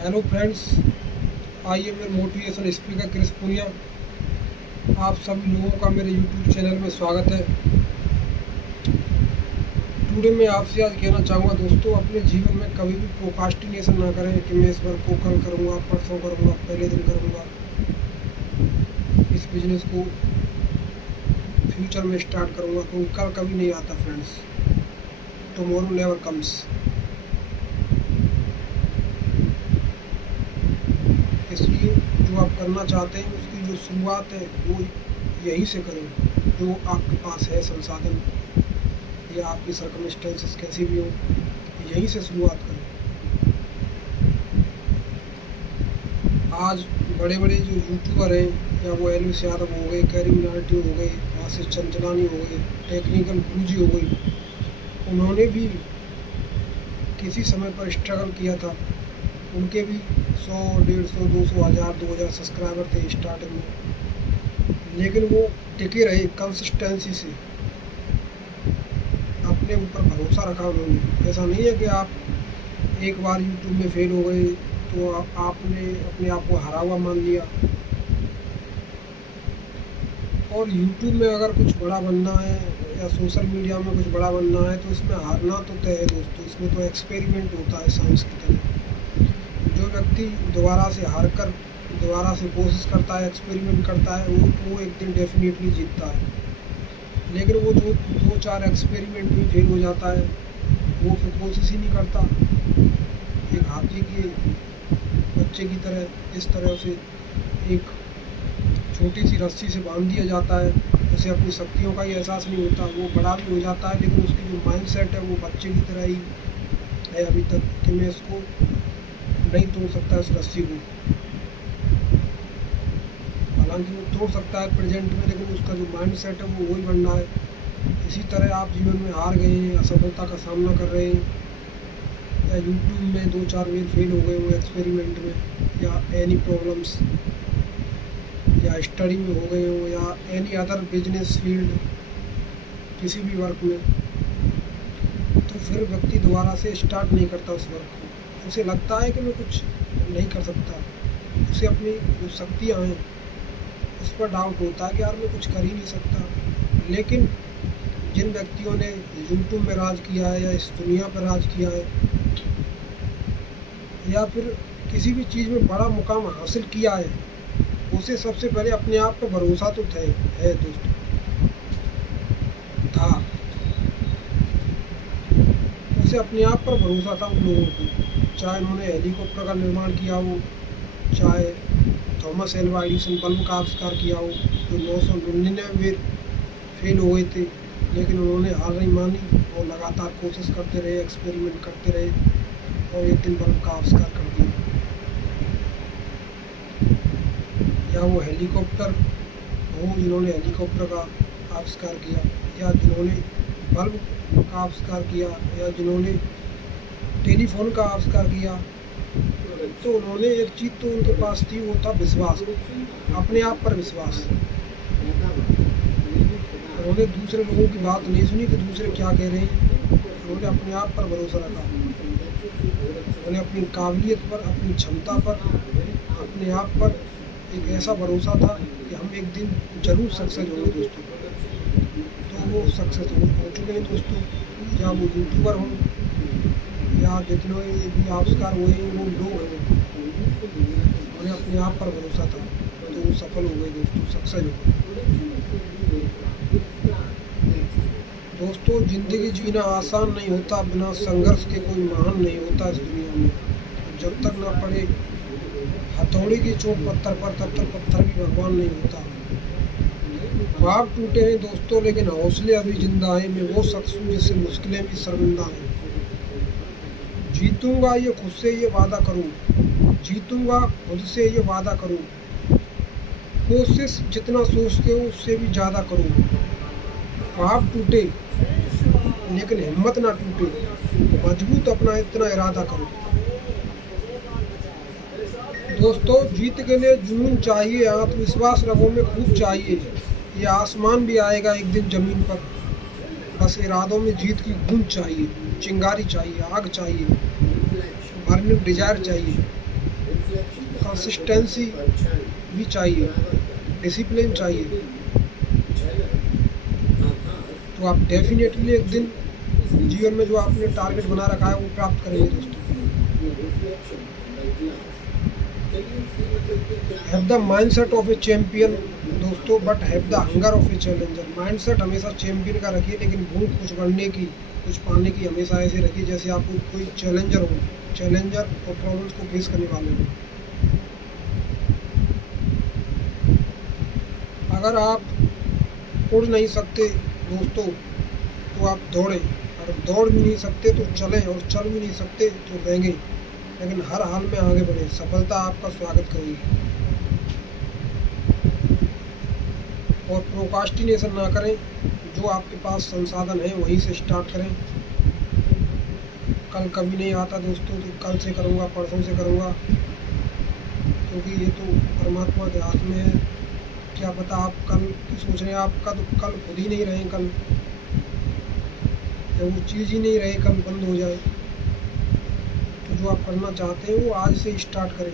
Hello friends, I am a motivation speaker Chris Punia. आप सभी लोगों का मेरे यूट्यूब चैनल में स्वागत है। टुडे मैं आपसे आज कहना चाहूँगा दोस्तों, अपने जीवन में कभी भी प्रोकास्टिनेशन ना करें कि मैं इस बार को कल करूँगा, परसों करूँगा, पहले दिन करूँगा। इस बिजनेस को फ्यूचर में स्टार्ट करूँगा, क्योंकि कल कभी नहीं आता फ्रेंड्स। Tomorrow never comes. इसलिए जो आप करना चाहते हैं उसकी जो शुरुआत है वो यहीं से करें। जो आपके पास है संसाधन या आपकी सर्कमस्टेंसेस कैसी भी हो, यहीं से शुरुआत करें। आज बड़े बड़े जो यूट्यूबर हैं, या वो एलविस यादव हो गए, कैरी मिनाटी हो गए, आशीष चंचलानी हो गए, टेक्निकल गुरुजी हो गई, उन्होंने भी किसी समय पर स्ट्रगल किया था। उनके भी 100, 150, 200, 1000, 2000 सब्सक्राइबर थे स्टार्टिंग में, लेकिन वो टिके रहे कंसिस्टेंसी से। अपने ऊपर भरोसा रखा उन्होंने। ऐसा नहीं है कि आप एक बार यूट्यूब में फेल हो गए तो आपने अपने आप को हारा हुआ मान लिया। और यूट्यूब में अगर कुछ बड़ा बनना है या सोशल मीडिया में कुछ बड़ा बनना है तो इसमें हारना तो तय है दोस्तों। इसमें तो एक्सपेरिमेंट होता है साइंस की तरह। जो व्यक्ति दोबारा से हार कर दोबारा से कोशिश करता है, एक्सपेरिमेंट करता है, वो एक दिन डेफिनेटली जीतता है। लेकिन वो जो 2-4 एक्सपेरिमेंट में फेल हो जाता है, वो फिर कोशिश ही नहीं करता। एक हाथी के बच्चे की तरह इस तरह उसे एक छोटी सी रस्सी से बांध दिया जाता है। उसे अपनी शक्तियों का ही एहसास नहीं होता। वो बड़ा भी हो जाता है, लेकिन उसकी जो माइंड सेट है वो बच्चे की तरह ही है अभी तक, कि मैं इसको नहीं तोड़ सकता इस रस्सी को। हालांकि वो तोड़ सकता है प्रेजेंट में, लेकिन उसका जो माइंड सेट है वो वही बनना है। इसी तरह आप जीवन में हार गए हैं, असफलता का सामना कर रहे हैं, या यूट्यूब में 2-4 बार फेल हो गए हो एक्सपेरिमेंट में, या एनी प्रॉब्लम्स, या स्टडी में हो गए हो, या एनी अदर बिजनेस फील्ड, किसी भी वर्क में, तो फिर व्यक्ति दोबारा से स्टार्ट नहीं करता उस वर्क को। उसे लगता है कि मैं कुछ नहीं कर सकता। उसे अपनी जो शक्तियाँ हैं उस पर डाउट होता है कि यार मैं कुछ कर ही नहीं सकता। लेकिन जिन व्यक्तियों ने यूट्यूब में राज किया है, या इस दुनिया पर राज किया है, या फिर किसी भी चीज़ में बड़ा मुकाम हासिल किया है, उसे सबसे पहले अपने आप पर भरोसा तो है दोस्तों, था। उसे अपने आप पर भरोसा था उन लोगों को। चाहे उन्होंने हेलीकॉप्टर का निर्माण किया हो, चाहे थॉमस एल्वा एडिसन बल्ब का आविष्कार किया हो, जो 999 फेल हो गए थे, लेकिन उन्होंने हार नहीं मानी और लगातार कोशिश करते रहे, एक्सपेरिमेंट करते रहे, और एक दिन बल्ब का आविष्कार कर दिया। या वो हेलीकॉप्टर हो जिन्होंने हेलीकॉप्टर का आविष्कार किया, या जिन्होंने बल्ब का आविष्कार किया, या जिन्होंने टेलीफोन का आविष्कार किया, तो उन्होंने एक चीज़ तो उनके पास थी, वो था विश्वास, अपने आप पर विश्वास। उन्होंने दूसरे लोगों की बात नहीं सुनी कि दूसरे क्या कह रहे हैं। उन्होंने अपने आप पर भरोसा रखा। उन्होंने अपनी काबिलियत पर, अपनी क्षमता पर, अपने आप पर एक ऐसा भरोसा था कि हम एक दिन जरूर सक्सेस होंगे दोस्तों। तो वो सक्सेस हो चुके हैं दोस्तों। या वो यूट्यूबर हों, या जितने भी आविष्कार हुए हैं वो लोग हैं, उन्हें अपने आप पर भरोसा था, तो वो सफल हो गए दोस्तों, सक्सेस हो गए दोस्तों। ज़िंदगी जीना आसान नहीं होता, बिना संघर्ष के कोई महान नहीं होता इस दुनिया में। जब तक ना पड़े हथौड़ी की चोट पत्थर पर, तब तक पत्थर भी भगवान नहीं होता। ख्वाब टूटे हैं दोस्तों, लेकिन हौसले अभी जिंदा हैं। मैं वो शख्स हूँ जिससे मुश्किलें भी शर्मिंदा हैं। जीतूंगा ये खुद से ये वादा करूँ, जीतूंगा खुद से ये वादा करूँ। कोशिश जितना सोचते हो उससे भी ज़्यादा करूँ। ख्वाब टूटे लेकिन हिम्मत ना टूटे, मजबूत अपना इतना इरादा करो दोस्तों। जीत के लिए जुनून चाहिए, आत्मविश्वास रगों में खूब चाहिए। ये आसमान भी आएगा एक दिन ज़मीन पर, बस इरादों में जीत की गूंज चाहिए, चिंगारी चाहिए, आग चाहिए, बर्निंग डिजायर चाहिए। कंसिस्टेंसी भी चाहिए, डिसिप्लिन चाहिए। तो आप डेफिनेटली एक दिन जीवन में जो आपने टारगेट बना रखा है वो प्राप्त करेंगे दोस्तों। Have the mindset of a champion दोस्तों, but have the hunger of a challenger. Mindset हमेशा चैंपियन का रखिए, लेकिन भूख कुछ बढ़ने की, कुछ पाने की हमेशा ऐसे रखिए जैसे आप कोई चैलेंजर हो, चैलेंजर और प्रॉब्लम्स को फेस करने वाले हो। अगर आप उड़ नहीं सकते दोस्तों तो आप दौड़ें, अगर दौड़ भी नहीं सकते तो चलें, और चल भी नहीं सकते तो रहेंगे, लेकिन हर हाल में आगे बढ़ें। सफलता आपका स्वागत करेगी। और प्रोकास्टिनेशन ना करें, जो आपके पास संसाधन है वहीं से स्टार्ट करें। कल कभी नहीं आता दोस्तों, तो कल से करूँगा, परसों से करूँगा, क्योंकि ये तो परमात्मा के हाथ में है। क्या पता आप कल की सोच रहे हैं, आपका तो कल खुद ही नहीं रहे, कल या वो चीज़ ही नहीं रहे, कल बंद हो जाए। तो जो आप करना चाहते हैं वो आज से स्टार्ट करें,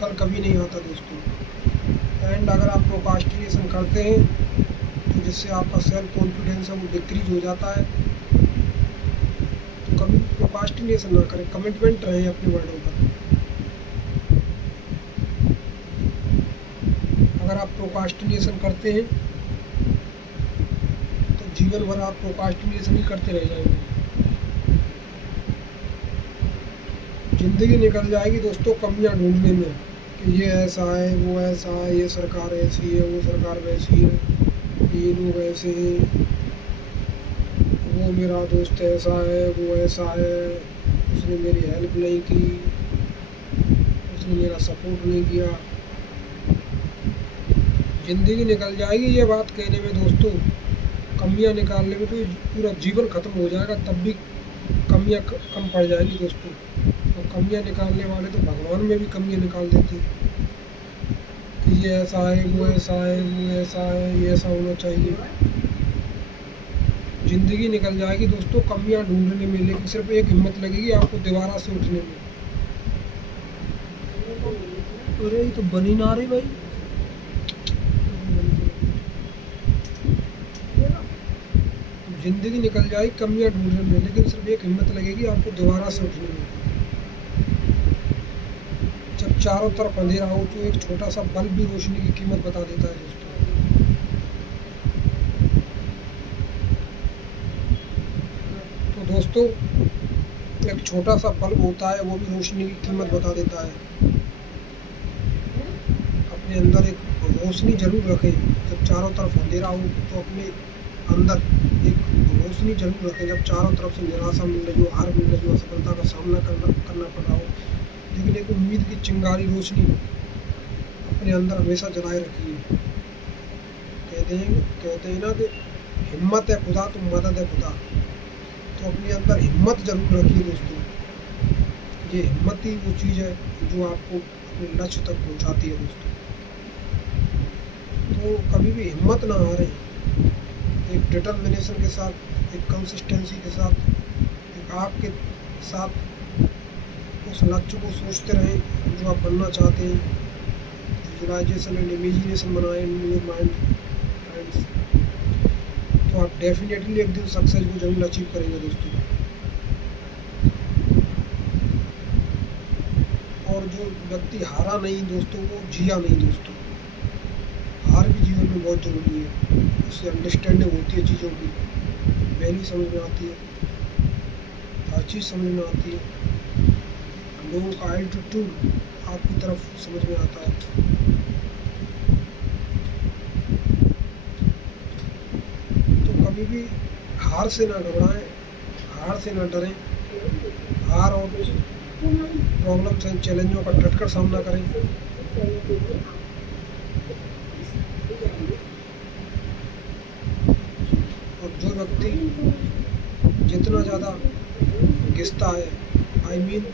कल कभी नहीं आता दोस्तों। एंड अगर आप प्रोकास्टिनेशन करते हैं तो जिससे आपका सेल्फ कॉन्फिडेंस है वो डिक्रीज हो जाता है। तो कभी प्रोकास्टिनेशन ना करें, कमिटमेंट रहें अपने वर्डों पर। अगर आप प्रोकास्टिनेशन करते हैं तो जीवन भर आप प्रोकास्टिनेशन ही करते रह जाएंगे। ज़िंदगी निकल जाएगी दोस्तों कमियां ढूंढने में, कि ये ऐसा है, वो ऐसा है, ये सरकार ऐसी है, वो सरकार वैसी है, ये लोग ऐसे हैं, वो मेरा दोस्त ऐसा है, वो ऐसा है, उसने मेरी हेल्प नहीं की, उसने मेरा सपोर्ट नहीं किया। ज़िंदगी निकल जाएगी ये बात कहने में दोस्तों, कमियां निकालने में तो पूरा जीवन ख़त्म हो जाएगा, तब भी कमियां कम पड़ जाएंगी दोस्तों। और कमियां निकालने वाले तो भगवान में भी कमियां निकाल देते हैं, कि ये ऐसा है, वो ऐसा है, वो ऐसा है, ये ऐसा होना चाहिए। ज़िंदगी निकल जाएगी दोस्तों कमियां ढूंढने में, लेकिन सिर्फ एक हिम्मत लगेगी आपको दोबारा से उठने में। अरे ये तो बनी ना रही भाई। ज़िंदगी निकल जाएगी कमियां ढूंढने में, लेकिन सिर्फ एक हिम्मत लगेगी आपको दोबारा से उठने में। जब चारों तरफ अंधेरा हो तो एक छोटा सा बल्ब भी रोशनी की कीमत बता देता है दोस्तों। तो दोस्तों एक छोटा सा बल्ब होता है, वो भी रोशनी की कीमत बता देता है। अपने अंदर एक रोशनी जरूर रखें। जब चारों तरफ अंधेरा हो तो अपने अंदर एक रोशनी जरूर रखें। जब चारों तरफ से निराशा मिल रही हो, हार मिल रही हो, असफलता का सामना करना पड़ रहा हो, लेकिन एक उम्मीद की चिंगारी रोशनी अपने अंदर हमेशा जलाए रखिए। कहते हैं ना कि हिम्मत है खुदा तो मदद है खुदा। तो अपने अंदर हिम्मत जरूर रखिए दोस्तों। ये हिम्मत ही वो चीज़ है जो आपको अपने लक्ष्य तक पहुंचाती है दोस्तों। तो कभी भी हिम्मत ना हारें, एक डिटर्मिनेशन के साथ, एक कंसिस्टेंसी के साथ, एक आपके साथ उस लक्ष्य को सोचते रहें जो आप बनना चाहते हैं। विजुअलाइजेशन एंड इमेजिनेशन बनाएं इन योर माइंड फ्रेंड्स, तो आप डेफिनेटली एक दिन सक्सेस को जरूर अचीव करेंगे दोस्तों। और जो व्यक्ति हारा नहीं दोस्तों वो जिया नहीं दोस्तों। हार भी जीवन में बहुत ज़रूरी है, उससे अंडरस्टैंडिंग होती है, चीज़ों की वैल्यू समझ में आती है, हर चीज़ समझ में आती है, लोगों का एटीट्यूड आपकी तरफ समझ में आता है। तो कभी भी हार से ना घबराएं, हार से ना डरें, हार और प्रॉब्लम्स एंड चैलेंजों का डटकर सामना करें। और जो व्यक्ति जितना ज़्यादा घिसता है, आई मीन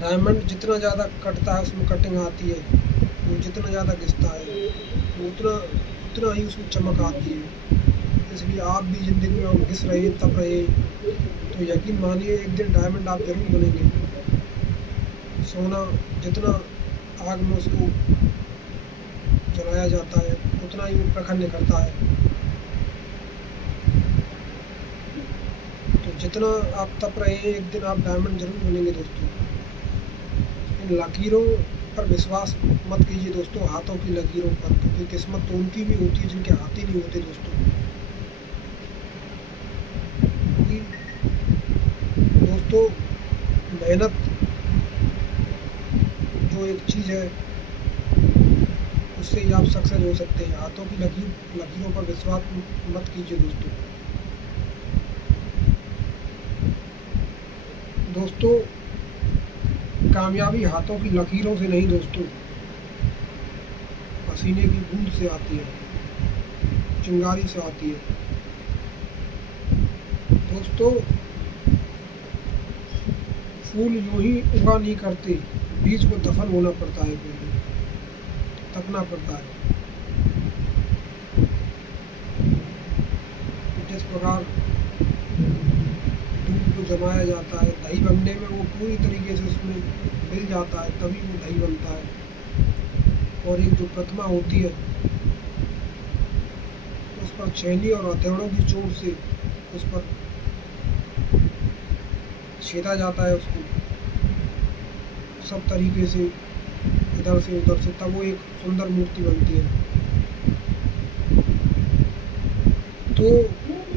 डायमंड जितना ज़्यादा कटता है उसमें कटिंग आती है, वो जितना ज़्यादा घिसता है वो उतना ही उसमें चमक आती है। इसलिए आप भी ज़िंदगी में घिस रहे तब रहे, तो यकीन मानिए एक दिन डायमंड आप जरूर बनेंगे। सोना जितना आग में उसको जलाया जाता है उतना ही वो प्रखर करता है। तो जितना आप तप रहे हैं एक दिन आप डायमंड जरूर बनेंगे दोस्तों। इन लकीरों पर विश्वास मत कीजिए दोस्तों, हाथों की लकीरों पर, क्योंकि किस्मत तो उनकी भी होती है जिनके हाथ ही नहीं होते दोस्तों। क्योंकि दोस्तों मेहनत जो एक चीज़ है उससे ही आप सक्सेस हो सकते हैं। हाथों की लकीरों पर विश्वास मत कीजिए दोस्तों। दोस्तों कामयाबी हाथों की लकीरों से नहीं दोस्तों, पसीने की बूंद से आती है, चिंगारी से आती है दोस्तों। फूल यूं ही उगा नहीं करते, बीज को दफन होना पड़ता है, पहले तपना पड़ता है। जिस प्रकार दूध को जमाया जाता है, दही बनने में वो पूरी तरीके से उसमें मिल जाता है तभी वो दही बनता है। और एक जो प्रतिमा होती है उस पर छेनी और हथौड़ों की चोट से उस पर छेदा जाता है उसको सब तरीके से, इधर से उधर से, तब वो एक सुंदर मूर्ति बनती है। तो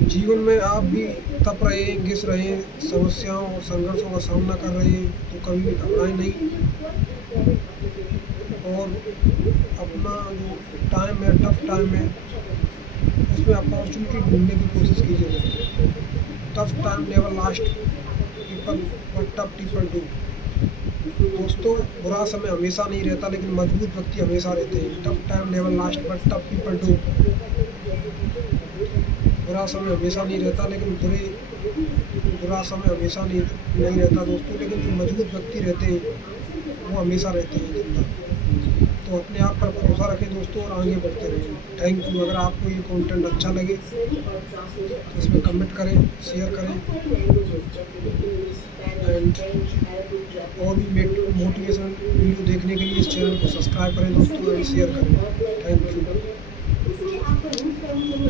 जीवन में आप भी तप रहे हैं, घिस रहे हैं, समस्याओं और संघर्षों का सामना कर रहे हैं तो कभी भी घबराएं नहीं। और अपना जो टाइम है, टफ टाइम है, उसमें अपॉर्चुनिटी ढूंढने की कोशिश कीजिए दोस्तों। Tough time never last people but tough people do. दोस्तों बुरा समय हमेशा नहीं रहता लेकिन मजबूत व्यक्ति हमेशा रहते हैं। Tough time never last but tough people do. बुरा समय हमेशा नहीं रहता लेकिन बुरा समय हमेशा नहीं रहता दोस्तों, लेकिन जो मजबूत व्यक्ति रहते हैं वो हमेशा रहते हैं जिंदा। तो अपने आप पर भरोसा रखें दोस्तों और आगे बढ़ते रहें। Thank you. अगर आपको ये कंटेंट अच्छा लगे तो इसमें कमेंट करें, शेयर करें एंड और भी मोटिवेशनल वीडियो देखने के लिए इस चैनल को सब्सक्राइब करें दोस्तों एंड शेयर करें। Thank you.